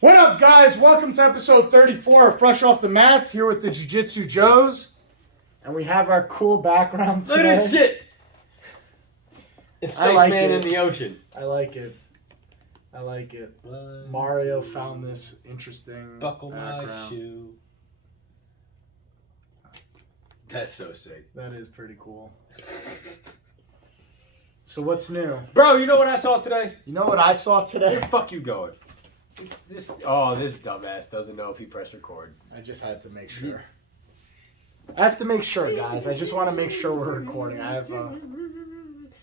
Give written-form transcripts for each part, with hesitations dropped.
What up, guys? Welcome to episode 34 of Fresh Off the Mats, here with the Jiu-Jitsu Joes. And we have our cool background today. Look at this shit! It's Spaceman in the ocean. I like it. Mario found this interesting Buckle background. my shoe. That's so sick. That is pretty cool. So what's new? Bro, you know what I saw today? You know what I saw today? Where the fuck you going? This dumbass doesn't know if he pressed record. I just had to make sure. I have to make sure, guys. I just want to make sure we're recording. I have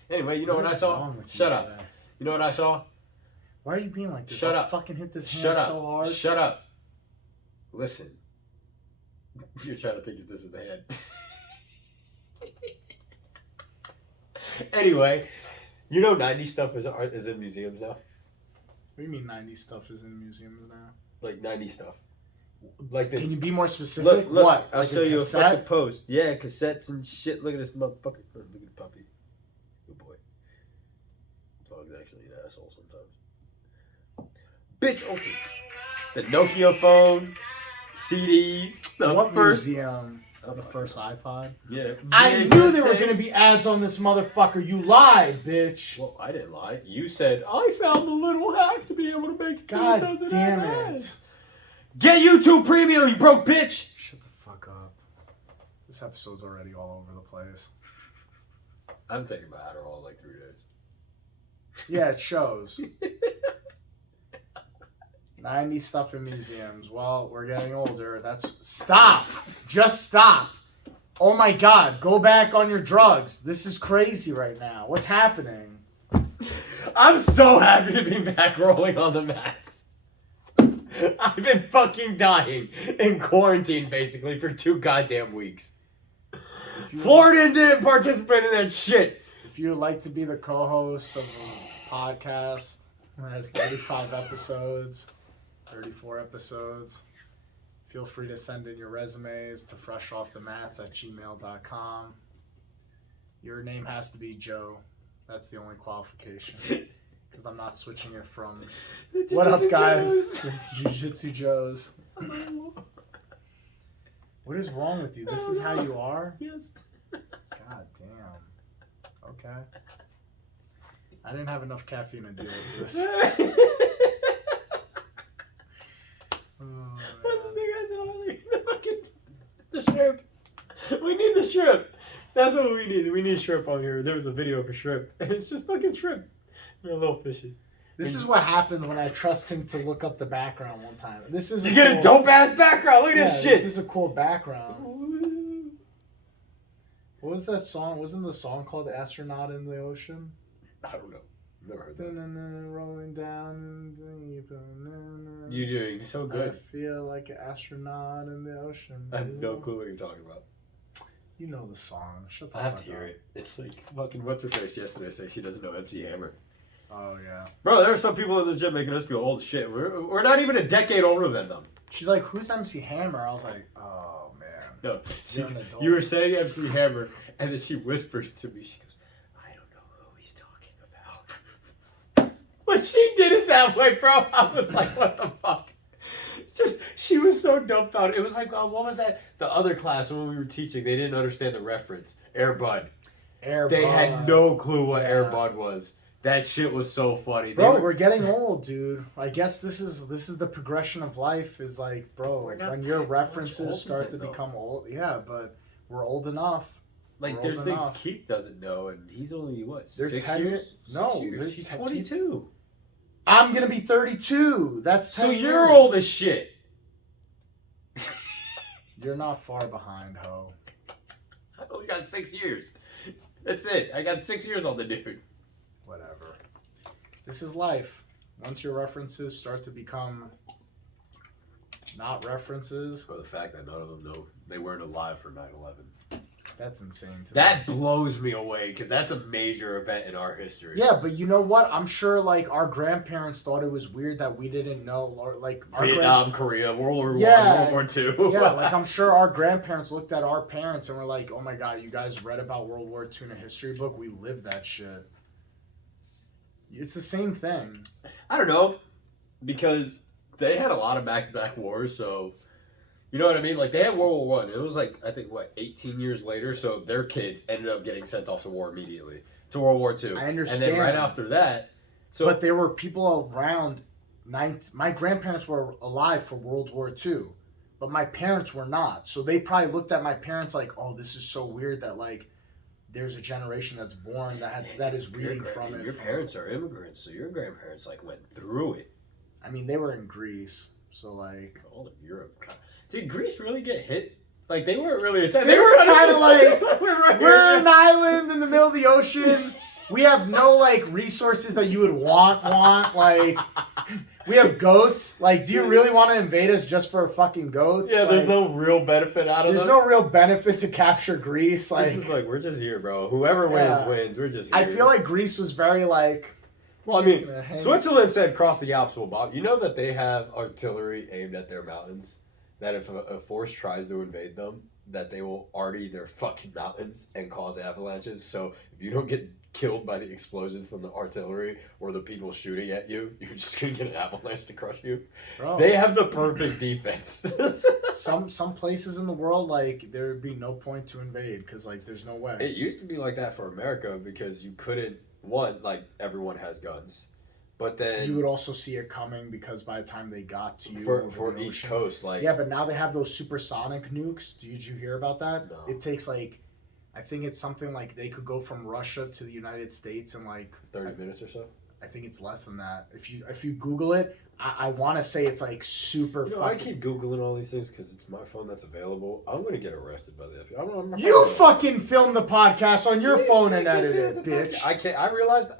Anyway, you know what I saw? Shut up. Today? You know what I saw? Why are you being like this? Shut I'll up. fucking hit this hand Shut up. so hard. Shut up. Listen. You're trying to think if this is the hand. Anyway, you know 90s stuff is in museums now? What do you mean 90s stuff is in museums now? Like 90s stuff. Like Can you be more specific? Look, What? I'll Like show you a cassette? fucking post. Yeah, cassettes and shit. Look at this motherfucker. Look at the puppy. Good boy. Dog's actually an asshole sometimes. Bitch, open. The Nokia phone, CDs, the What first. museum? The first iPod? Yeah. I knew there were going to be ads on this motherfucker. You lied, bitch. Well, I didn't lie. You said, I found the little hack to be able to make it. God so it doesn't damn have it. ads. Get YouTube Premium, you broke bitch. Shut the fuck up. This episode's already all over the place. I'm taking my Adderall in like 3 days. Yeah, it shows. 90 stuff in museums. Well, we're getting older. Stop! Just stop! Oh my god, go back on your drugs. This is crazy right now. What's happening? I'm so happy to be back rolling on the mats. I've been fucking dying in quarantine basically for 2 goddamn weeks. Florida didn't participate in that shit. If you would like to be the co-host of a podcast that has 35 episodes, 34 episodes, feel free to send in your resumes to freshoffthemats@gmail.com. Your name has to be Joe. That's the only qualification. Because I'm not switching it from... What up, guys? This is Jiu-Jitsu Joes. What is wrong with you? This is how you are? Yes. God damn. Okay. I didn't have enough caffeine to deal with this. What's the thing I saw earlier? The shrimp. We need the shrimp. That's what we need. We need shrimp on here. There was a video for shrimp. And it's just fucking shrimp. They're a little fishy. This is what happens when I trust him to look up the background one time. This is You get a dope ass background. Look at this shit. This is a cool background. What was that song? Wasn't the song called Astronaut in the Ocean? I don't know. Never heard that. Rolling down deep. You're doing so I good. feel like an astronaut in the ocean. I have no clue what you're talking about. You know the song. Shut the I fuck have to hear up. it. It's like fucking what's her face yesterday say she doesn't know MC Hammer. Oh, yeah. Bro, there are some people in this gym making us feel old as shit. We're not even a decade older than them. She's like, who's MC Hammer? I was like, oh, man. No, You're an adult. you were saying MC Hammer, and then she whispers to me. She goes, "I don't know who he's talking about." When she did it that way, bro, I was like, "What the fuck?" It's just she was so dumbfounded. It was like, oh, what was that? The other class when we were teaching, they didn't understand the reference. Air Bud. Air They Bud. had no clue what Yeah. Air Bud was. That shit was so funny. Bro, we're getting old, dude. I guess this is the progression of life. Is like, bro, We're not when your that much references older start to though. become old, yeah, but we're old enough. like we're there's old things enough. Keith doesn't know, and he's only what They're 6 10 years? No, 6 years. they're He's 10 22. I'm gonna be 32. That's 10 So years. you're old as shit. You're not far behind, ho. I only got 6 years. That's it. I got 6 years on the dude. Whatever. This is life. Once your references start to become not references, Or the fact that none of them know they weren't alive for 9/11. that's insane to me. That blows me away because that's a major event in our history. Yeah, but you know what? I'm sure like our grandparents thought it was weird that we didn't know, or like our Vietnam, Korea, World War Yeah. I, World War II. yeah, like I'm sure our grandparents looked at our parents and were like, "Oh my god, you guys read about World War II in a history book? We lived that shit." It's the same thing. I don't know, because they had a lot of back-to-back wars, so you know what I mean? Like, they had World War One. It was like, I think, 18 years later, so their kids ended up getting sent off to war immediately. To World War Two. I understand. And then right after that, but there were people around. My grandparents were alive for World War II, but my parents were not. So they probably looked at my parents like, "Oh, this is so weird that like there's a generation that's born that is reading from it." Your parents are immigrants, so your grandparents like went through it. I mean, they were in Greece, so like all of Europe. Did Greece really get hit? Like, they weren't really attacked. They were kind of like, we're we're an island in the middle of the ocean. We have no like resources that you would want. Like, we have goats. Like, do you really want to invade us just for fucking goats? Yeah, like, there's no real benefit out of There's them. no real benefit to capture Greece. Like, This is like, we're just here, bro. Whoever wins. We're just here. I feel like Greece was very like. Well, I mean, Switzerland said cross the Alps will bomb. You know that they have artillery aimed at their mountains? That if a force tries to invade them, that they will arty their fucking mountains and cause avalanches. So if you don't get killed by the explosions from the artillery or the people shooting at you, you're just gonna get an avalanche to crush you. Bro, they have the perfect defense. some places in the world, like, there would be no point to invade because like there's no way. It used to be like that for America because you couldn't. One, like, everyone has guns, but then you would also see it coming because by the time they got to you for each coast, like, yeah, but now they have those supersonic nukes. Did you hear about that? No. It takes like, I think it's something like they could go from Russia to the United States in like 30 minutes or so. I think it's less than that. If you Google it, I want to say it's like super. I keep Googling all these things because it's my phone that's available. I'm going to get arrested by the FBI. You fucking film the podcast on your phone and edit it, bitch. I can't. I realized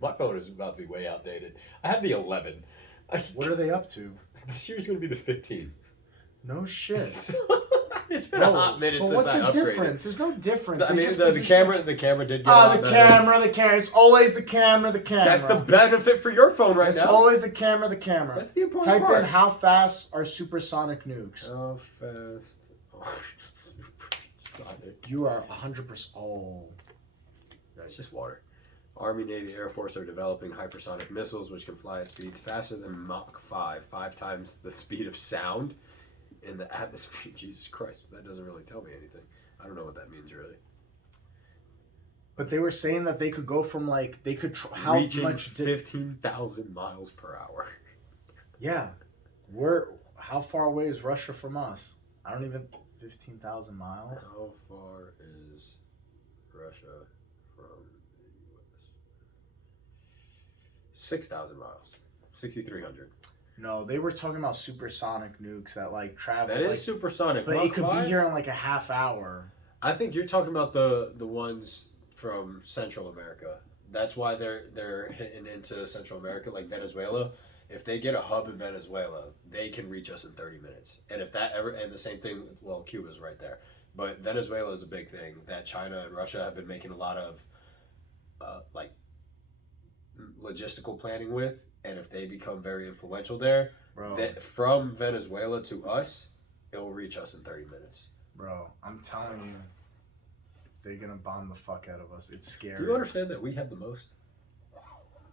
my phone is about to be way outdated. I have the 11. What are they up to? This year's going to be the 15. No shit. It's been a hot minute since what's I the upgraded. difference? There's no difference. I mean, the camera did get the camera. It's always the camera. That's the benefit for your phone right now. It's always the camera. That's the important part. Type in how fast are supersonic nukes. How fast are supersonic? You are 100%. Oh. That's just water. Army, Navy, Air Force are developing hypersonic missiles which can fly at speeds faster than Mach 5 times the speed of sound in the atmosphere. Jesus Christ, that doesn't really tell me anything. I don't know what that means really. But they were saying that they could go from like how reaching much 15,000 miles per hour. Yeah, how far away is Russia from us? I don't even 15,000 miles. How far is Russia from the U.S.? 6,000 miles. 6,300. No, they were talking about supersonic nukes that like travel. That is supersonic, but Mach it could 5? be here in like a half hour. I think you're talking about the ones from Central America. That's why they're hitting into Central America, like Venezuela. If they get a hub in Venezuela, they can reach us in 30 minutes. And if that ever, and the same thing, well, Cuba's right there. But Venezuela is a big thing that China and Russia have been making a lot of like logistical planning with. And if they become very influential there, from Venezuela to us, it will reach us in 30 minutes. Bro, I'm telling you, they're going to bomb the fuck out of us. It's scary. Do you understand that we have the most?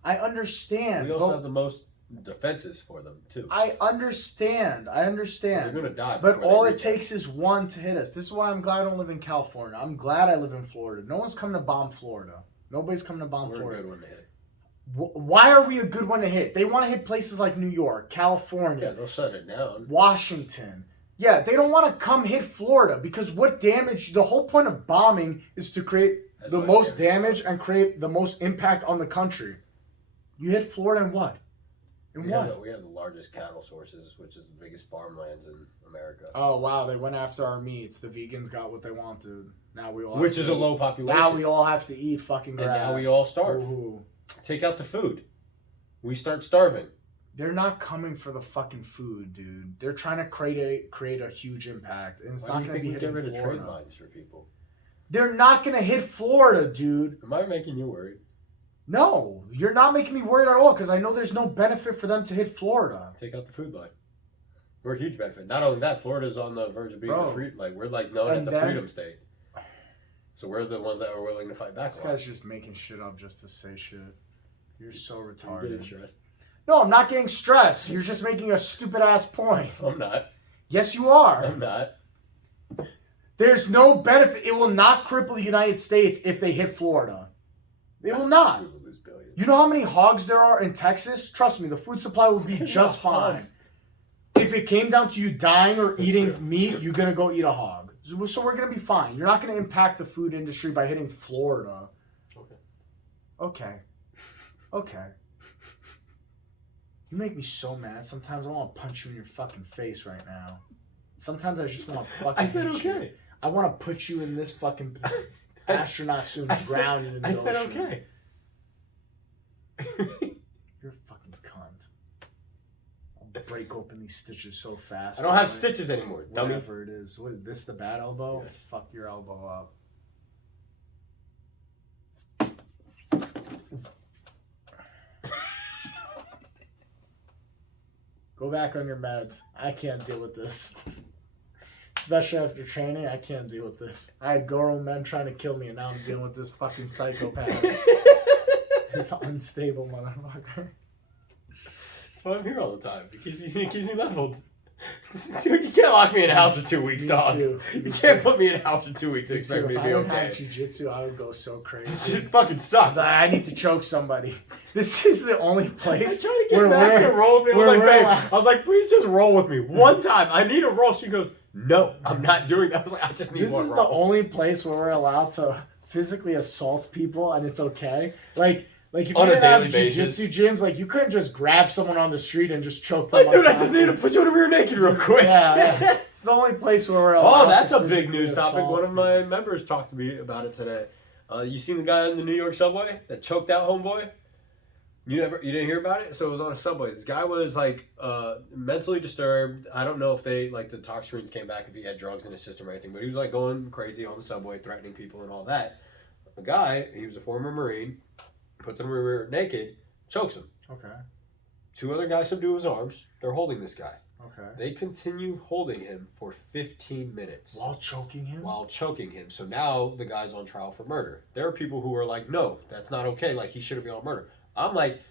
I understand. We also have the most defenses for them, too. I understand. They're going to die. But all it takes is one to hit us. This is why I'm glad I don't live in California. I'm glad I live in Florida. No one's coming to bomb Florida. Nobody's coming to bomb Florida. We're a good one to hit. Why are we a good one to hit? They want to hit places like New York, California. Yeah, they'll shut it down. Washington. Yeah, they don't want to come hit Florida because what damage? The whole point of bombing is to create the most damage and create the most impact on the country. You hit Florida and what? We have the largest cattle sources, which is the biggest farmlands in America. Oh wow, they went after our meats. The vegans got what they wanted. Now we all which is a low population. Now we all have to eat fucking grass. And now we all starve. Ooh. Take out the food. We start starving. They're not coming for the fucking food, dude. They're trying to create a huge impact, and it's not going to be hitting Florida. Trade lines for people? They're not going to hit Florida, dude. Am I making you worried? No, you're not making me worried at all because I know there's no benefit for them to hit Florida. Take out the food line. We're a huge benefit. Not only that, Florida's on the verge of being we're like known as the freedom state. So we're the ones that are willing to fight back. This guy's just making shit up just to say shit. You're so retarded. No, I'm not getting stressed. You're just making a stupid ass point. I'm not. Yes, you are. I'm not. There's no benefit. It will not cripple the United States if they hit Florida. It will not. You know how many hogs there are in Texas? Trust me, the food supply will be just fine. If it came down to you dying or eating meat, you're going to go eat a hog. So we're going to be fine. You're not going to impact the food industry by hitting Florida. Okay. You make me so mad. Sometimes I want to punch you in your fucking face right now. Sometimes I just want to fucking I said hit you. okay. I want to put you in this fucking astronaut suit and drown you in the ocean. I said okay. You're a fucking cunt. I'll break open these stitches so fast. I don't have stitches anymore, dummy. Whatever it is. What is this, the bad elbow? Yes. Fuck your elbow up. Go back on your meds. I can't deal with this. Especially after training, I can't deal with this. I had grown men trying to kill me, and now I'm dealing with this fucking psychopath. This unstable motherfucker. That's why I'm here all the time. It keeps me leveled. Dude, you can't lock me in a house for 2 weeks, dog. Too. You can't put me in a house for 2 weeks and expect me to If be I didn't okay. have jiu-jitsu, I would go so crazy. This shit fucking sucks. I need to choke somebody. This is the only I place tried to get back to roll with me. I was like, please just roll with me. One time. I need a roll. She goes, no, I'm not doing that. I was like, I just need This one is roll. the only place where we're allowed to physically assault people, and it's okay. Like if you On a didn't have daily jiu-jitsu basis. gyms, like you couldn't just grab someone on the street and just choke them. Like, dude, I on just need to put you in a rear naked real quick. Yeah. It's the only place where we're allowed. Oh, that's to a big physically news topic. assault One of my people. members talked to me about it today. You seen the guy in the New York subway that choked out homeboy? You didn't hear about it? So it was on a subway. This guy was like mentally disturbed. I don't know if they the talk screens came back if he had drugs in his system or anything, but he was like going crazy on the subway, threatening people and all that. The guy, he was a former Marine, puts him rear naked, chokes him. Okay. 2 other guys subdue his arms. They're holding this guy. Okay. They continue holding him for 15 minutes. While choking him. While choking him. So now the guy's on trial for murder. There are people who are like, no, that's not okay. Like, he shouldn't be on murder. I'm like,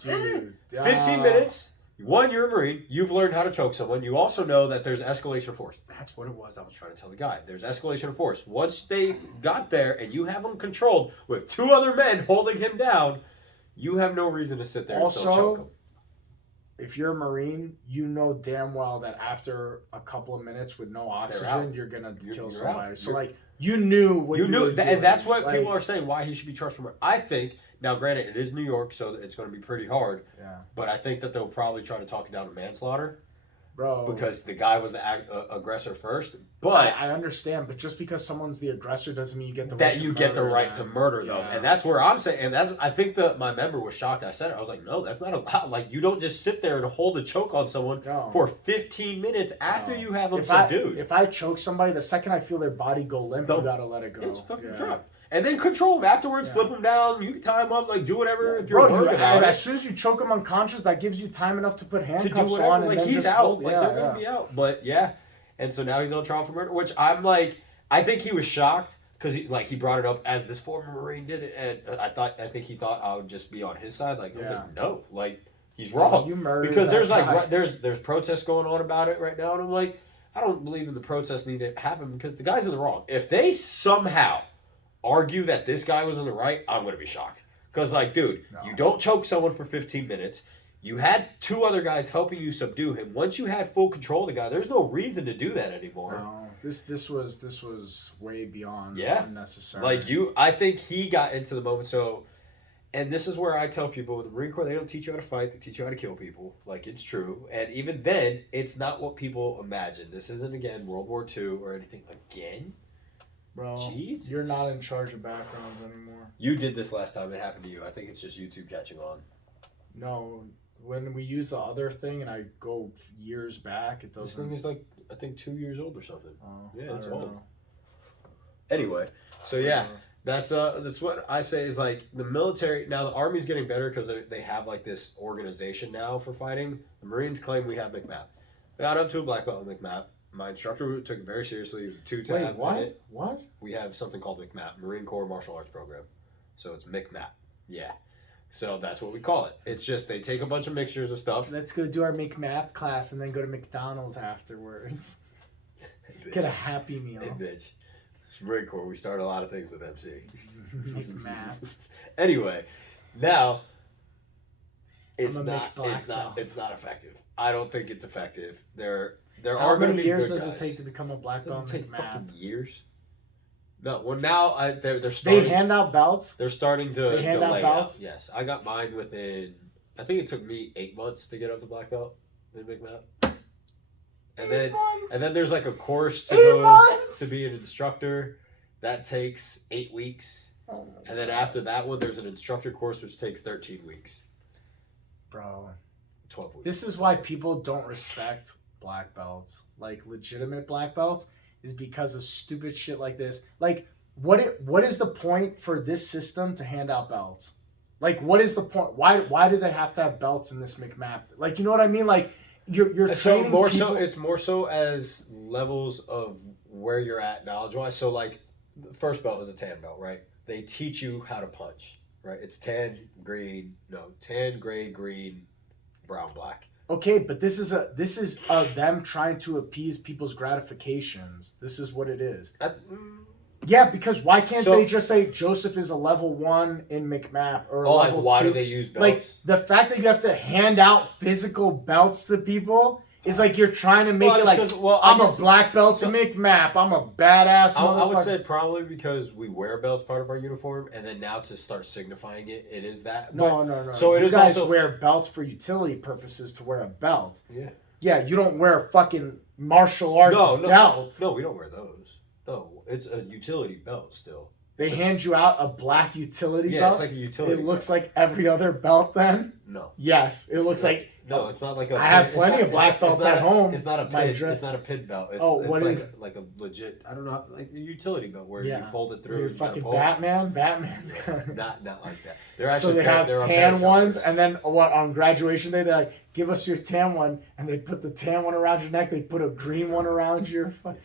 Dude. 15 minutes. One, you're a Marine. You've learned how to choke someone. You also know that there's escalation of force. That's what it was I was trying to tell the guy. There's escalation of force. Once they got there and you have him controlled with 2 other men holding him down, you have no reason to sit there and still choke him. If you're a Marine, you know damn well that after a couple of minutes with no oxygen, you're gonna kill somebody. Out. So like you knew what you knew, were doing. and that's what people are saying. Why he should be charged for murder. I think now, granted, it is New York, so it's going to be pretty hard. Yeah. But I think that they'll probably try to talk it down to manslaughter. Bro. Because the guy was the aggressor first. But I understand, but just because someone's the aggressor doesn't mean you get the right to murder though. And that's where I'm saying, and that's I think my member was shocked. I said it. I was like, no, that's not allowed. Like, you don't just sit there and hold a choke on someone for 15 minutes after you have them subdued. If I choke somebody, the second I feel their body go limp, you gotta let it go. It's fucking drop. And then control them afterwards, flip them down. You can tie them up, like do whatever if you're working out. As soon as you choke him unconscious, that gives you time enough to put handcuffs whatever, on and like then he's just out. hold. Like they're gonna be out. But yeah, and so now he's on trial for murder, which I'm like, I think he was shocked because he brought it up as this former Marine did it, and I think he thought I would just be on his side. Like I was like, no, like he's wrong. You murdered because there's that guy. like there's protests going on about it right now, and I'm like, I don't believe in the protests need to happen because the guy's in the wrong. If they somehow argue that this guy was in the right, I'm going to be shocked. Because, like, dude, you don't choke someone for 15 minutes. You had 2 other guys helping you subdue him. Once you had full control of the guy, there's no reason to do that anymore. No, this was way beyond unnecessary. Like, I think he got into the moment. So, and this is where I tell people, with the Marine Corps, they don't teach you how to fight. They teach you how to kill people. Like, it's true. And even then, it's not what people imagine. This isn't, again, World War II or anything. Again? Bro, jeez, you're not in charge of backgrounds anymore. You did this last time. It happened to you. I think it's just YouTube catching on. No, when we use the other thing and I go years back, it doesn't. This thing is like, I think 2 years old or something. Oh, yeah, it's old. Know. Anyway, so yeah, that's what I say is like the military. Now the Army's getting better because they have like this organization now for fighting. The Marines claim we have MCMAP. I got up to a black belt in MCMAP. My instructor took it very seriously. It was a 2-tab. Wait, what? What? We have something called MCMAP, Marine Corps Martial Arts Program. So it's MCMAP. Yeah. So that's what we call it. It's just they take a bunch of mixtures of stuff. Let's go do our McMap class and then go to McDonald's afterwards. Get a Happy Meal. Hey, bitch. It's Marine Corps. We start a lot of things with MC. McMap. Anyway, now it's I'm a not. McBlack It's not. belt. It's not effective. I don't think it's effective. There How are going to many be years good does it guys. take to become a black It belt doesn't in take McMap? fucking years. No, well now they're They starting. hand out belts. They're starting to They hand out delay belts? Yes, I got mine within. I think it took me 8 months to get up to black belt in McMap. And then there's like a course to 8 go months? to be an instructor. That takes 8 weeks. Oh my And then God. after that one, there's an instructor course which takes 13 weeks. Bro, 12 weeks. this is why people don't respect black belts, like legitimate black belts, is because of stupid shit like this. Like, what is the point for this system to hand out belts? Like, what is the point? Why do they have to have belts in this McMap? Like, you know what I mean? Like, you're so training more people. so it's more so as levels of where you're at knowledge wise. So like the first belt is a tan belt, right? They teach you how to punch, right? It's tan, gray, green, brown, black. Okay, but this is them trying to appease people's gratifications. This is what it is. Yeah, because why can't So- they just say Joseph is a level 1 in McMap or a Oh, level like why 2? do they use belts? Like the fact that you have to hand out physical belts to people is like you're trying to make Well, it like it's 'cause- well, I I'm a guess- black belt to McMap. I'm a badass I would motherfucker. say probably because we wear belts part of our uniform, and then now to start signifying it, it is that. No. So it you is guys also- wear belts for utility purposes to wear a belt. Yeah. Yeah, you don't wear a fucking martial arts No, belt. No, we don't wear those. No, it's a utility belt still. They hand you out a black utility Yeah, belt. it's like a utility. It looks like every other belt then? No. Yes, it looks like No, it's not like a. I have it's plenty not- of black it's not- belts it's not at a- home. It's not a My pin. dress- It's not a pin belt. It's, Oh, it's what like, is like a legit. I don't know, like a utility belt where you fold it through. you're and you gotta fucking pull. Batman. Batman's Not like that. They're So actually they have they're on tan pair ones, covers. and then what on graduation day they're like, "Give us your tan one," and they put the tan one around your neck. They put a green one around your. Throw it.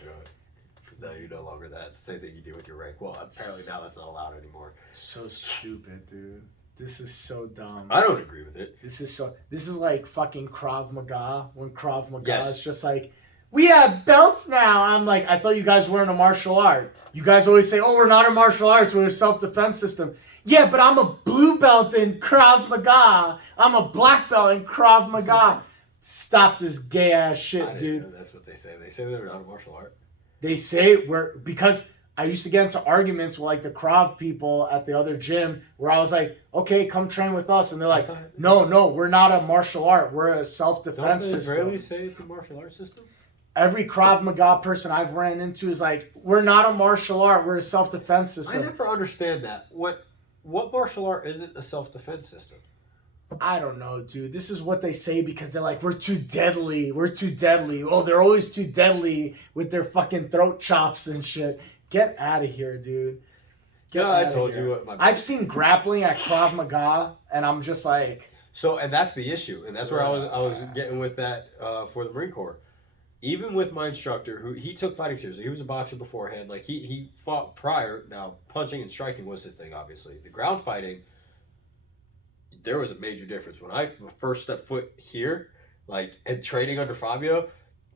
'Cause now you're no longer that. It's the same thing you do with your rank. Well, apparently now that's not allowed anymore. So stupid, dude. This is so dumb. I don't agree with it. This is like fucking Krav Maga when Krav Maga Yes. is just like, we have belts now. I'm like, I thought you guys weren't a martial art. You guys always say, oh, we're not a martial arts, we're a self-defense system. Yeah, but I'm a blue belt in Krav Maga. I'm a black belt in Krav Maga. Stop this gay ass I shit, didn't dude. know that's what they say. They say they're not a martial art. They say because I used to get into arguments with like the Krav people at the other gym where I was like, okay, come train with us. And they're like, no, we're not a martial art. We're a Don't self-defense the system. Israelis say it's a martial arts system? Every Krav Maga person I've ran into is like, we're not a martial art. We're a self-defense I system. never understand that. What martial art isn't a self-defense system? I don't know, dude. This is what they say because they're like, we're too deadly. We're too deadly. Oh, they're always too deadly with their fucking throat chops and shit. Get out of here, dude. Get I outta told here. you what my. I've seen grappling at Krav Maga, and I'm just like, So, and that's the issue, and that's where I was getting with that for the Marine Corps. Even with my instructor, who he took fighting seriously, he was a boxer beforehand. Like he fought prior. Now, punching and striking was his thing, obviously. The ground fighting, there was a major difference when I first stepped foot here, like and training under Fabio.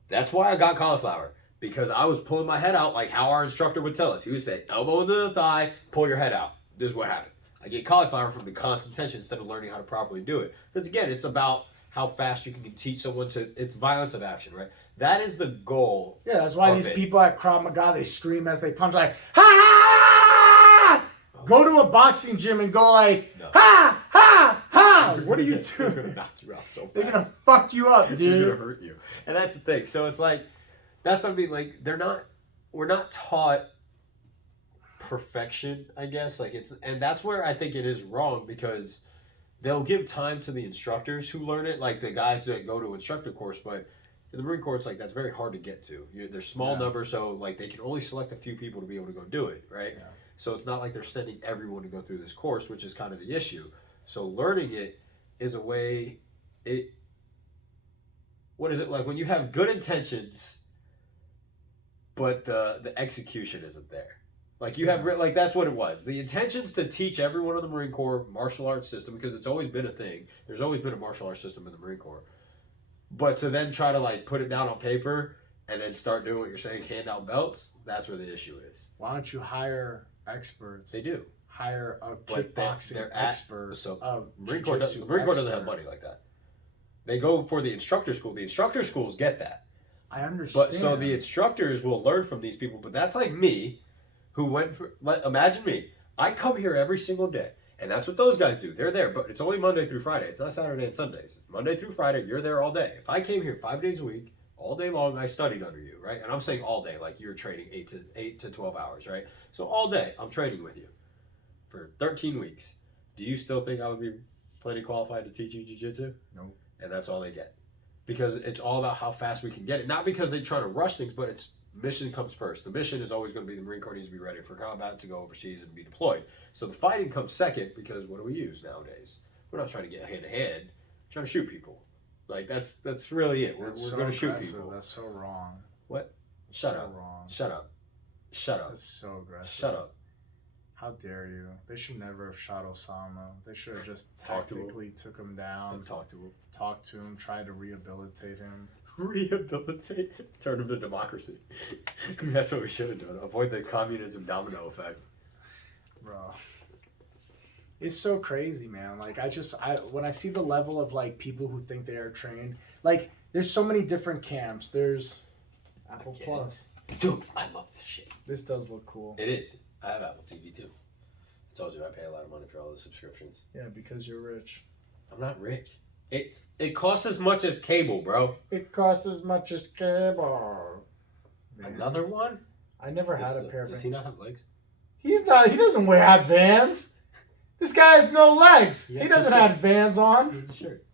That's why I got cauliflower, because I was pulling my head out like how our instructor would tell us. He would say, elbow into the thigh, pull your head out. This is what happened. I get cauliflower from the constant tension instead of learning how to properly do it. Because again, it's about how fast you can teach someone to. It's violence of action, right? That is the goal. yeah, that's why of these it. people at Krav Maga, they scream as they punch like, ha ha! Go to a boxing gym and go like, No. ha ha ha! What are you They're gonna doing? knock you out so fast. They're gonna fuck you up, They're dude. gonna hurt you. And that's the thing. So it's like, that's something like we're not taught perfection, I guess. Like and that's where I think it is wrong, because they'll give time to the instructors who learn it, like the guys that go to instructor course, but in the Marine Corps, it's like that's very hard to get to. They're small numbers, so like they can only select a few people to be able to go do it, right? Yeah. So it's not like they're sending everyone to go through this course, which is kind of the issue. So learning it is a way. What is it like when you have good intentions, but the execution isn't there? Like you have, like that's what it was. The intention's to teach everyone in the Marine Corps martial arts system because it's always been a thing. There's always been a martial arts system in the Marine Corps. But to then try to like put it down on paper and then start doing what you're saying, hand out belts, that's where the issue is. Why don't you hire experts? They do. Hire a But kickboxing expert. So Marine Corps doesn't have money like that. They go for the instructor school. The instructor schools get that. I understand. But so the instructors will learn from these people. But that's like me, who went for. Imagine me. I come here every single day, and that's what those guys do. They're there, but it's only Monday through Friday. It's not Saturday and Sundays. Monday through Friday, you're there all day. If I came here 5 days a week, all day long, I studied under you, right? And I'm saying all day, like you're training 8 to 12 hours, right? So all day, I'm training with you for 13 weeks. Do you still think I would be plenty qualified to teach you jiu-jitsu? No. And that's all they get. Because it's all about how fast we can get it. Not because they try to rush things, but it's mission comes first. The mission is always going to be the Marine Corps needs to be ready for combat, to go overseas and be deployed. So the fighting comes second because what do we use nowadays? We're not trying to get hand to hand. We're trying to shoot people. Like that's really it. We're so going to shoot aggressive. people. That's so wrong. What? That's Shut so up. Wrong. Shut up. Shut up. That's so aggressive. Shut up. How dare you? They should never have shot Osama. They should have just Talked to him. tactically took him down, And talk to him. talked to him, tried to rehabilitate him. Rehabilitate. Turn them to democracy. That's what we should have done. Avoid the communism domino effect. Bro. It's so crazy, man. Like I when I see the level of like people who think they are trained, like there's so many different camps. There's Apple Plus. Dude, I love this shit. This does look cool. It is. I have Apple TV too. I told you I pay a lot of money for all the subscriptions. Yeah, because you're rich. I'm not rich. It costs as much as cable, bro. It costs as much as cable. Another one? I never had a pair of Does he not have legs? He doesn't have Vans. This guy has no legs. Yeah, He doesn't for sure. have Vans on. He's a shirt.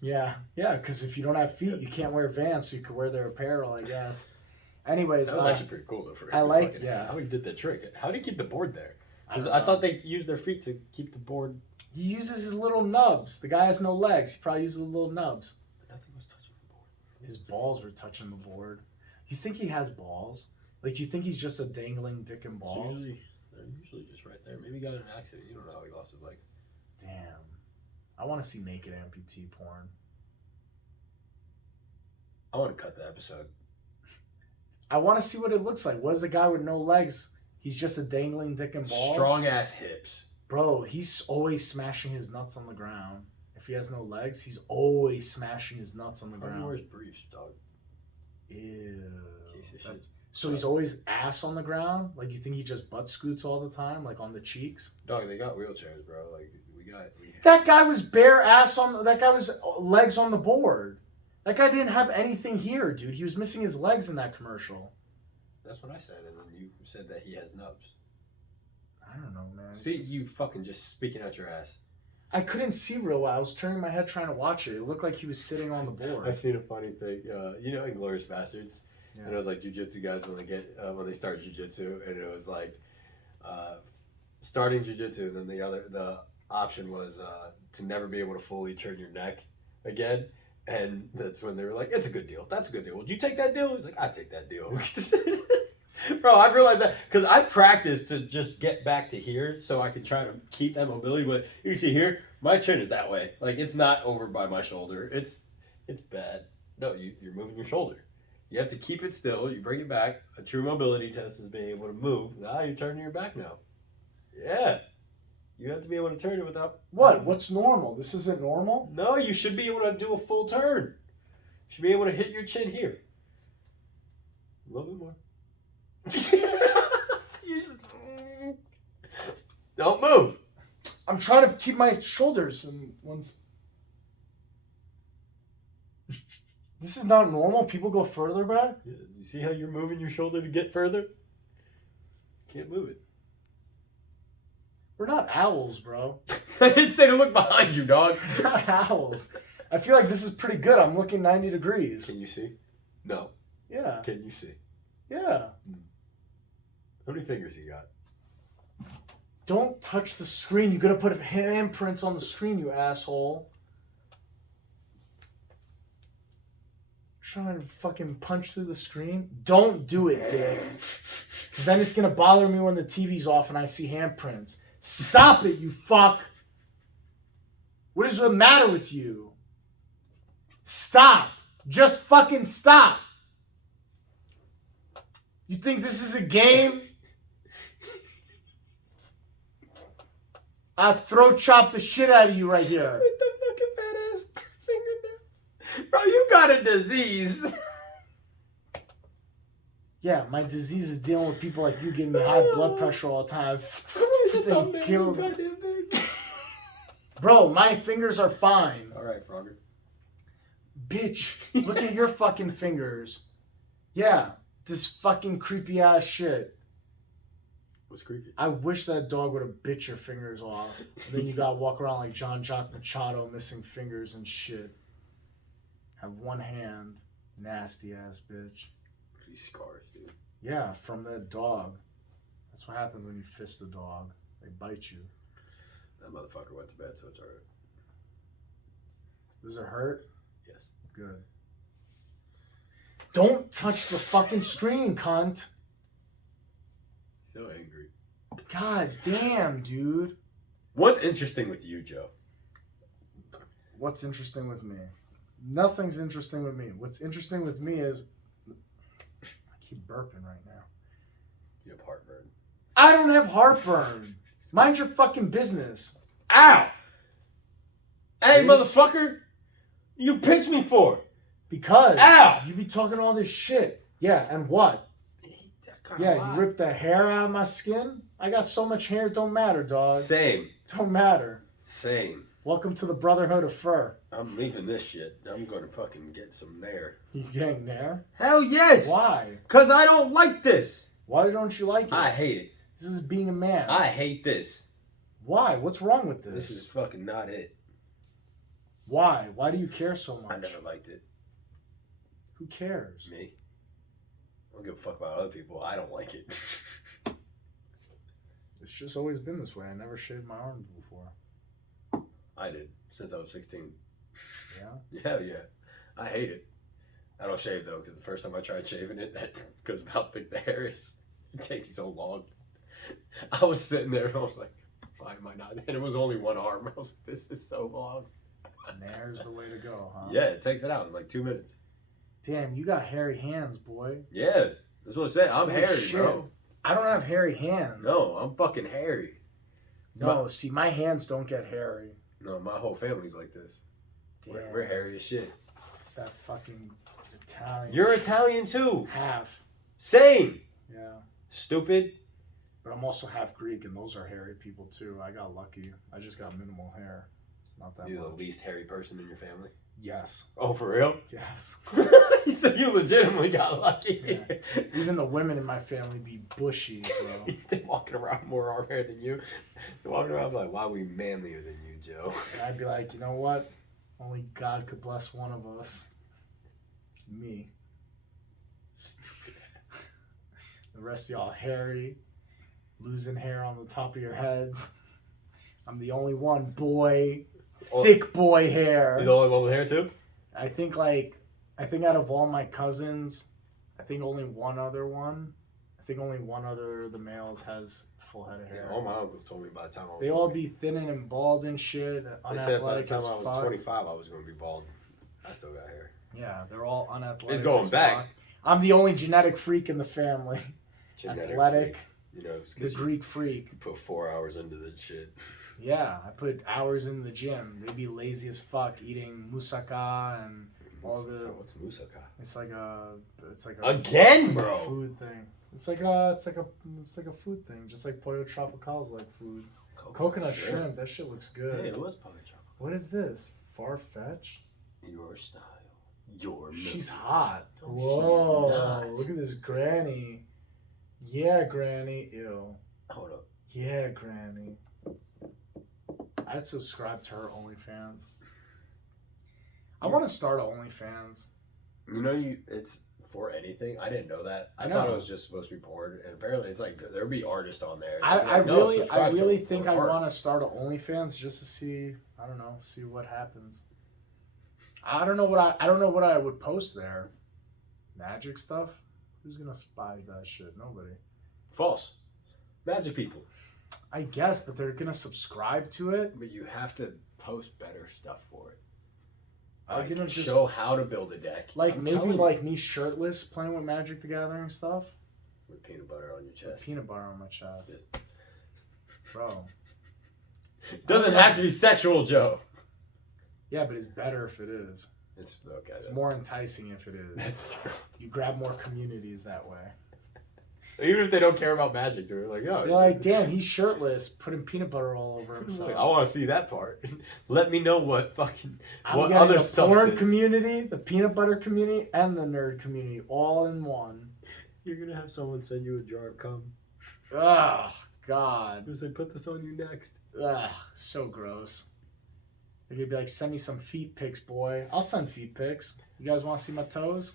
Yeah, because if you don't have feet, you can't wear Vans, so you could wear their apparel, I guess. Anyways, That was actually pretty cool though. I like, yeah. How he did that trick. How did he keep the board there? I don't I know. thought they used their feet to keep the board. He uses his little nubs. The guy has no legs. He probably uses the little nubs. Nothing was touching the board. His balls were touching the board. You think he has balls? Like, you think he's just a dangling dick and balls? They're usually just right there. Maybe he got in an accident. You don't know how he lost his legs. Damn. I want to see naked amputee porn. I want to cut the episode. I want to see what it looks like. What is a guy with no legs? He's just a dangling dick and balls? Strong ass hips. Bro, he's always smashing his nuts on the ground. If he has no legs, he's always smashing his nuts on the How do you ground. wear his briefs, dog? Ew. Piece of shit. That's- So he's always ass on the ground? Like, you think he just butt scoots all the time? Like, on the cheeks? Dog, they got wheelchairs, bro. Like That guy was bare ass on... That guy was legs on the board. That guy didn't have anything here, dude. He was missing his legs in that commercial. That's what I said, and then you said that he has nubs. I don't know, man. See, you fucking just speaking out your ass. I couldn't see real well. I was turning my head trying to watch it. It looked like he was sitting on the board. I seen a funny thing. You know, Inglourious Bastards. Yeah. And it was like jujitsu guys when they start jujitsu, and it was like starting jujitsu. And then the option was to never be able to fully turn your neck again. And that's when they were like, "It's a good deal. That's a good deal. Would you take that deal?" He's like, "I take that deal." Bro, I realized that because I practiced to just get back to here so I could try to keep that mobility. But you see here, my chin is that way. Like it's not over by my shoulder. It's bad. No, you're moving your shoulder. You have to keep it still. You bring it back. A true mobility test is being able to move. Now you're turning your back now. Yeah. You have to be able to turn it without... What? What's normal? This isn't normal? No, you should be able to do a full turn. You should be able to hit your chin here. A little bit more. You just... Don't move. I'm trying to keep my shoulders in one's... This is not normal. People go further back? Yeah, you see how you're moving your shoulder to get further? Can't move it. We're not owls, bro. I didn't say to look behind you, dog. We're not owls. I feel like this is pretty good. I'm looking 90 degrees. Can you see? No. Yeah. Can you see? Yeah. How many fingers you got? Don't touch the screen. You're going to put handprints on the screen, you asshole. Trying to fucking punch through the screen? Don't do it, Dick. Because then it's going to bother me when the TV's off and I see handprints. Stop it, you fuck. What is the matter with you? Stop. Just fucking stop. You think this is a game? I throat chop the shit out of you right here. With the fucking fat ass fingernails. Bro, you got a disease. Yeah, my disease is dealing with people like you giving me high blood pressure all the time. They kill me. Bro, my fingers are fine. Alright, Frogger. Bitch, look at your fucking fingers. Yeah, this fucking creepy ass shit. What's creepy? I wish that dog would have bit your fingers off. Then you gotta walk around like Jean-Jacques Machado missing fingers and shit. Have one hand. Nasty ass bitch. These scars, dude. Yeah, from that dog. That's what happens when you fist a dog. They bite you. That motherfucker went to bed, so it's alright. Does it hurt? Yes. Good. Don't touch the fucking screen, cunt. So angry. God damn, dude. What's interesting with you, Joe? What's interesting with me? Nothing's interesting with me. What's interesting with me is... I keep burping right now. You have heartburn. I don't have heartburn. Mind your fucking business. Ow! Hey, Bitch. motherfucker! You pinched me for? Because Ow! you be talking all this shit. Yeah, and what? Yeah, you ripped the hair out of my skin? I got so much hair, it don't matter, dog. Same. Don't matter. Same. Welcome to the Brotherhood of Fur. I'm leaving this shit. I'm gonna fucking get some there. You getting there? Hell yes! Why? Cause I don't like this. Why don't you like it? I hate it. This is being a man. I hate this. Why? What's wrong with This this? is fucking not it. Why? Why do you care so much? I never liked it. Who cares? Me. I don't give a fuck about other people. I don't like it. It's just always been this way. I never shaved my arms before. I did since I was 16. Yeah? Hell yeah. I hate it. I don't shave though, because the first time I tried shaving it, because of how thick the hair is, it takes so long. I was sitting there and I was like, why am I not? And it was only one arm. I was like, this is so long. Nair's the way to go, huh? Yeah, it takes it out in like 2 minutes. Damn, you got hairy hands, boy. Yeah, that's what I said. I'm Holy hairy, shit. bro. I don't have hairy hands. No, I'm fucking hairy. No, see, my hands don't get hairy. No, my whole family's like this. Damn. We're hairy as shit. It's that fucking Italian. You're Italian too. Half. Same. Yeah. Stupid. But I'm also half Greek, and those are hairy people too. I got lucky. I just got minimal hair. It's not that You're much. the least hairy person in your family. Yes. Oh, for real? Yes. So you legitimately got lucky. Yeah. Even the women in my family be bushy, bro. They're walking around more arm hair than you. They're walking around like, why are we manlier than you, Joe? And I'd be like, you know what? Only God could bless one of us. It's me. Stupid ass. The rest of y'all hairy, losing hair on the top of your heads. I'm the only one, boy. Thick boy hair. You're the only one with hair too? I think out of all my cousins, I think only one other of the males has full head of hair. Yeah, all my uncles told me by the time I was They all be thin and bald and shit, They said by the unathletic time as I was fuck. 25, I was going to be bald. I still got hair. Yeah, they're all unathletic. It's going as back. fuck. I'm the only genetic freak in the family. Genetic Athletic. freak. You know, it's The 'cause you Greek freak. put 4 hours into this shit. Yeah, I put hours in the gym. They be lazy as fuck eating moussaka and all the. What's moussaka? It's like a Again, it's like a bro. food thing. It's like a food thing, just like Pollo Tropical's like food. Coconut shrimp, that shit looks good. Yeah, it was Pollo Tropical. What is this? Far-fetched? Your style. Your milk. She's hot. No, Whoa, she's not. look at this granny. Yeah, granny. Ew. Hold up. Yeah, granny. I'd subscribe to her OnlyFans. I want to start an OnlyFans. You know, it's for anything. I didn't know that. I know. thought it was just supposed to be porn, and apparently it's like there'll be artists on there. I Like, no, really subscribe to them think for I art. want to start an OnlyFans just to see. I don't know. See what happens. I don't know what I would post there. Magic stuff. Who's gonna spy that shit? Nobody. False. Magic people. I guess, but they're gonna subscribe to it. But you have to post better stuff for it. Like, you know, just show how to build a deck. like I'm maybe telling you. like me shirtless playing with Magic the Gathering stuff. With peanut butter on your With chest. peanut butter on my chest, bro. Doesn't have to be sexual, Joe. Yeah, but it's better if it is. It's okay. It's more enticing if it is. That's true. You grab more communities that way. Even if they don't care about Magic, they're like, oh. They're like, damn, he's shirtless, putting peanut butter all over himself. I want to see that part. Let me know what fucking I'm what getting other the porn substance. community, the peanut butter community, and the nerd community all in one. You're gonna have someone send you a jar of cum. Ugh, God. Just say, put this on you next. Ugh, so gross. They're gonna be like, send me some feet pics, boy. I'll send feet pics. You guys want to see my toes?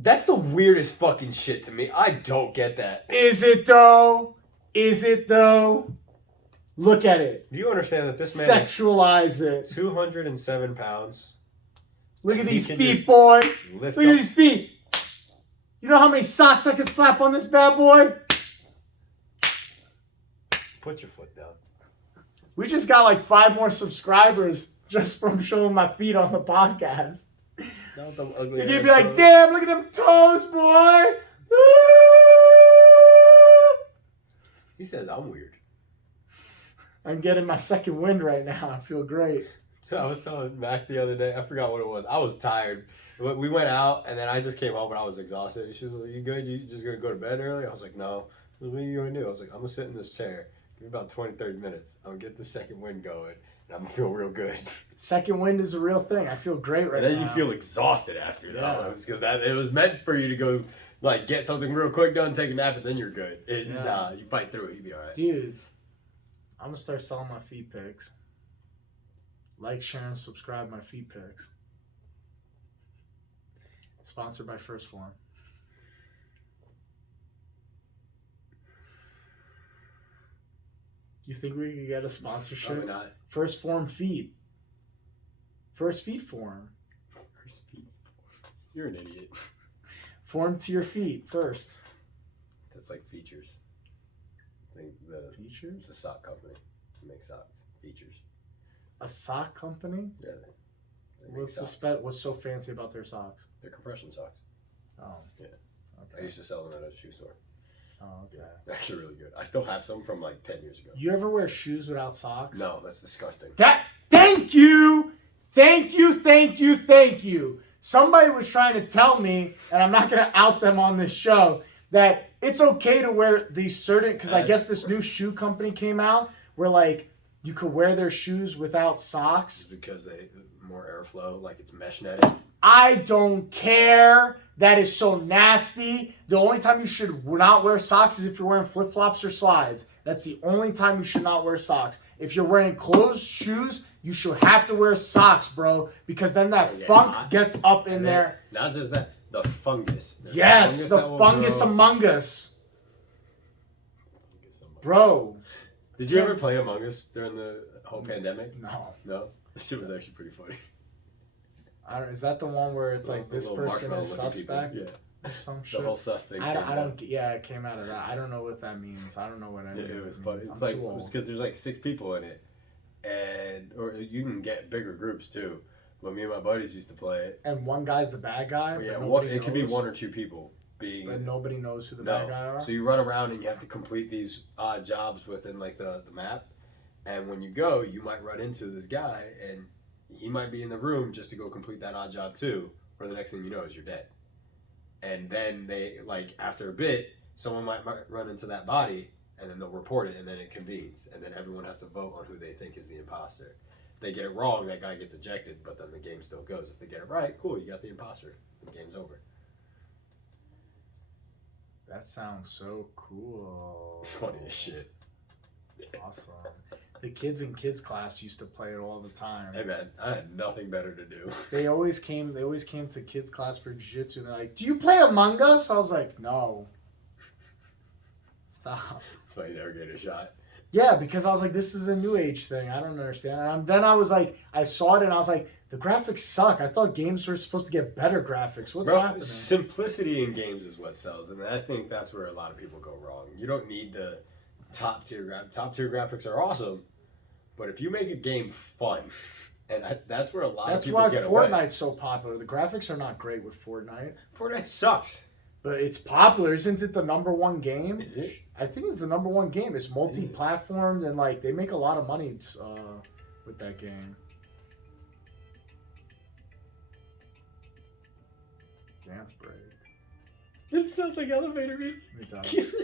That's the weirdest fucking shit to me. I don't get that. Is it though? Is it though? Look at it. Do you understand that this man Sexualize it. is 207 pounds? Look at He these can feet, just boy. Lift Look at up. these feet. You know how many socks I can slap on this bad boy? Put your foot down. We just got like 5 more subscribers just from showing my feet on the podcast. Not the ugly. You'd be like, damn, look at them toes, boy. He says I'm weird. I'm getting my second wind right now. I feel great. So I was telling Mac the other day, I forgot what it was. I was tired. We went out, and then I just came home, and I was exhausted. She was like, you good? You just going to go to bed early? I was like, no. She was, what are you going to do? I was like, I'm going to sit in this chair. Give me about 20, 30 minutes. I'm going to get the second wind going, and I'm going to feel real good. Second wind is a real thing. I feel great right And then now. you feel exhausted after Yeah. that. Because it was meant for you to go, like, get something real quick done, take a nap, and then you're good. Yeah. You fight through it. You'll be all right. Dude, I'm going to start selling my feet pics. Like, share, and subscribe my feet pics. Sponsored by First Form. You think we could get a sponsorship? Probably not. First Form feet. First feet form. First feet. You're an idiot. Form to your feet first. That's like features. I think it's Features? a sock company. They make socks. Features. A sock company? Yeah. They make What's socks. what's so fancy about their socks? They're compression socks. Oh. Yeah. I Okay. used to sell them at a shoe store. Oh, okay. They're actually really good. I still have some from like 10 years ago. You ever wear shoes without socks? No, that's disgusting. Thank you! Thank you, thank you, thank you. Somebody was trying to tell me, and I'm not going to out them on this show, that it's okay to wear these certain, because I guess this new shoe company came out where like you could wear their shoes without socks. Because they more airflow, like it's mesh netted. I don't care. That is so nasty. The only time you should not wear socks is if you're wearing flip-flops or slides. That's the only time you should not wear socks. If you're wearing closed shoes, you should have to wear socks, bro, because then that funk gets up in there. Not just that, the fungus. There's Yes, the that will fungus grow. among us. Bro. Did you ever play Among Us during the whole pandemic? No. No? This shit was actually pretty funny. I don't, is that the one where it's like The this little person is marshmallow looking people. suspect Yeah. or some The shit? whole sus thing. I came out. don't, yeah, it came out of that. I don't know what that means. I don't know what any Yeah, of it was means. funny. It's I'm like too old. because there's like 6 people in it, and or you can get bigger groups too. But me and my buddies used to play it. And one guy's the bad guy. But yeah, but one, nobody it could be knows. 1 or 2 people being. But nobody knows who the No. bad guy are. So you run around and you have to complete these odd jobs within like the map. And when you go, you might run into this guy and he might be in the room just to go complete that odd job too. Or the next thing you know is you're dead. And then they, like, after a bit, someone might run into that body and then they'll report it and then it convenes. And then everyone has to vote on who they think is the imposter. If they get it wrong, that guy gets ejected, but then the game still goes. If they get it right, cool, you got the imposter. The game's over. That sounds so cool. It's funny as shit. Awesome. The kids in kids class used to play it all the time. Hey man, I had nothing better to do. They always came to kids class for jiu-jitsu and they're like, "Do you play Among Us?" I was like, "No." Stop. That's why you never get a shot. Yeah, because I was like, this is a new age thing. I don't understand. Then I was like, I saw it and I was like, the graphics suck. I thought games were supposed to get better graphics. What's happening? Simplicity in games is what sells, and I think that's where a lot of people go wrong. You don't need the top tier graphics. Top tier graphics are awesome, but if you make a game fun, and that's where a lot of people get away. That's why Fortnite's so popular. The graphics are not great with Fortnite. Fortnite sucks. But it's popular. Isn't it the #1 game? Is it? I think it's the #1 game. It's multi-platformed, and like they make a lot of money with that game. Dance break. It sounds like elevator music. It does.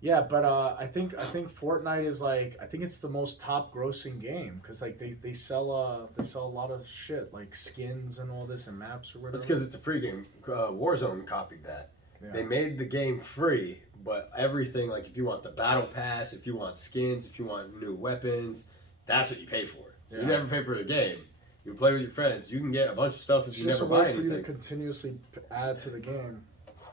Yeah, but I think Fortnite is like, I think it's the most top grossing game because like they sell a lot of shit like skins and all this and maps or whatever. That's because it's a free game. Warzone copied that. Yeah. They made the game free, but everything, like if you want the battle pass, if you want skins, if you want new weapons, that's what you pay for. Yeah. You never pay for the game. You play with your friends. You can get a bunch of stuff if you never buy anything. It's just a way for you to continuously add to the game.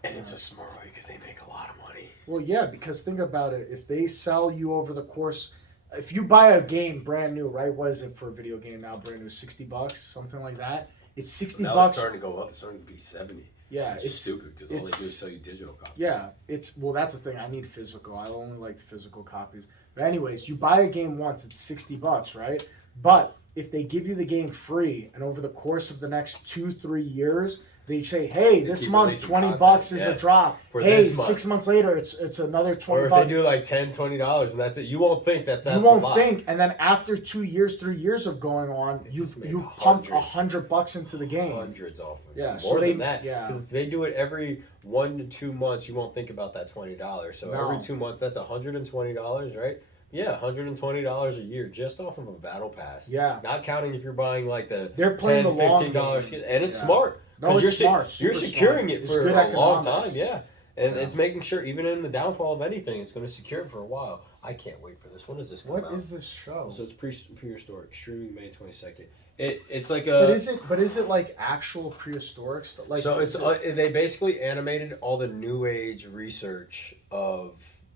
And it's a smart way because they make a lot of money. Well, yeah, because think about it. If they sell you over the course, if you buy a game brand new, right? What is it for a video game now? Brand new, $60, something like that. It's $60. Now it's starting to go up. It's starting to be 70. Yeah, it's stupid because all they do is sell you digital copies. Yeah, that's the thing. I need physical. I only like physical copies. But anyways, you buy a game once, it's $60, right? But if they give you the game free, and over the course of the next 2-3 years, they say, "Hey, this month $20 is a drop. Hey, 6 months later, it's another $20." Or if they do like $10, $20, and that's it, you won't think that's you won't a lot. Think, and then after 2 years, 3 years of going on, you've pumped $100 into the game. Hundreds off of it. Yeah, more than that. Yeah, because if they do it every 1 to 2 months, you won't think about that $20. So every 2 months, that's $120, right? Yeah, $120 a year just off of a battle pass. Yeah, not counting if you're buying like they're playing $10, the long $15 game. And it's smart. No, it's smart. You're securing it for a long time, yeah. And it's making sure, even in the downfall of anything, it's going to secure it for a while. I can't wait for this. When does this come out? What is this show? So it's prehistoric, streaming May 22nd. It's like a. But is it like actual prehistoric stuff? Like so they basically animated all the new age research of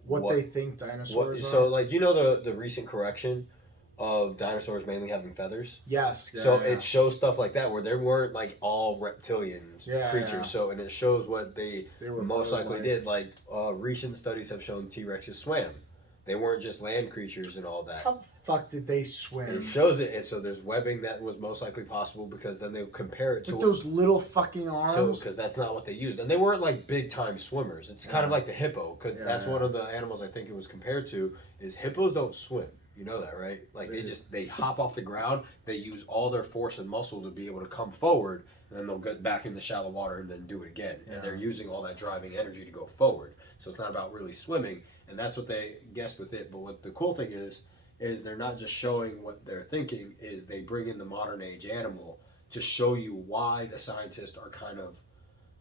what they think dinosaurs are. So like the recent correction of dinosaurs mainly having feathers. Yes. Yeah, so it shows stuff like that where there weren't like all reptilian creatures. Yeah. So and it shows what they most likely did. Like recent studies have shown T-Rexes swam. They weren't just land creatures and all that. How the fuck did they swim? It shows it, and so there's webbing that was most likely possible because then they would compare it to those little fucking arms. So because that's not what they used, and they weren't like big time swimmers. It's kind of like the hippo because that's one of the animals I think it was compared to. Is hippos don't swim. You know that, right? Like they hop off the ground. They use all their force and muscle to be able to come forward, and then they'll get back in the shallow water and then do it again. Yeah. And they're using all that driving energy to go forward. So it's not about really swimming, and that's what they guessed with it. But what the cool thing is they're not just showing what they're thinking. Is they bring in the modern age animal to show you why the scientists are kind of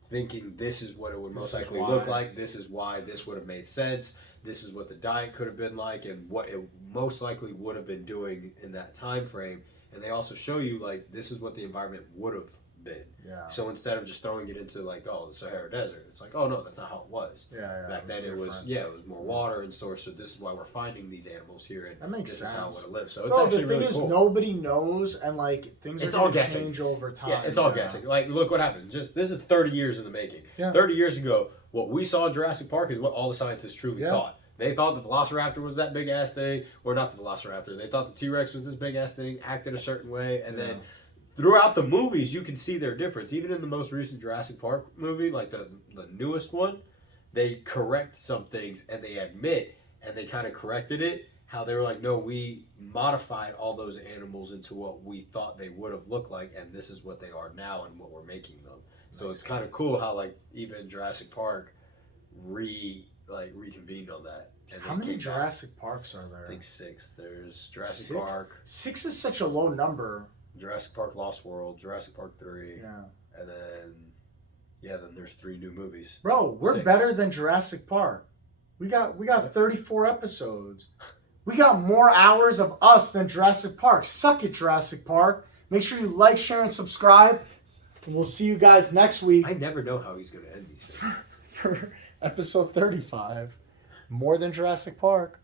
thinking this is what it would most likely look like. This is why this would have made sense. This is what the diet could have been like and what it most likely would have been doing in that time frame. And they also show you like this is what the environment would have been. Yeah. So instead of just throwing it into like, oh, the Sahara Desert, it's like, oh no, that's not how it was. Yeah. Back then it was more water and source. So this is why we're finding these animals here, and that makes this sense. is how it would have lived. So it's actually really cool. The thing is, nobody knows, and like things are going to change over time. Yeah, it's all guessing. Like, look what happened. Just this is 30 years in the making. Yeah. 30 years ago, what we saw in Jurassic Park is what all the scientists truly thought. They thought the Velociraptor was that big ass thing, or not the Velociraptor. They thought the T-Rex was this big ass thing, acted a certain way, and then throughout the movies, you can see their difference. Even in the most recent Jurassic Park movie, like the newest one, they correct some things and they admit, and they kind of corrected it, how they were like, no, we modified all those animals into what we thought they would have looked like, and this is what they are now and what we're making them. So it's kind of cool how like even Jurassic Park reconvened on that. And how many Jurassic Parks are there? I think 6. There's Jurassic Park. 6 is such a low number. Jurassic Park Lost World, Jurassic Park 3. Yeah. And then there's 3 new movies. Bro, we're 6. Better than Jurassic Park. We got 34 episodes. We got more hours of us than Jurassic Park. Suck it, Jurassic Park. Make sure you like, share, and subscribe. And we'll see you guys next week. I never know how he's going to end these things. For episode 35. More than Jurassic Park.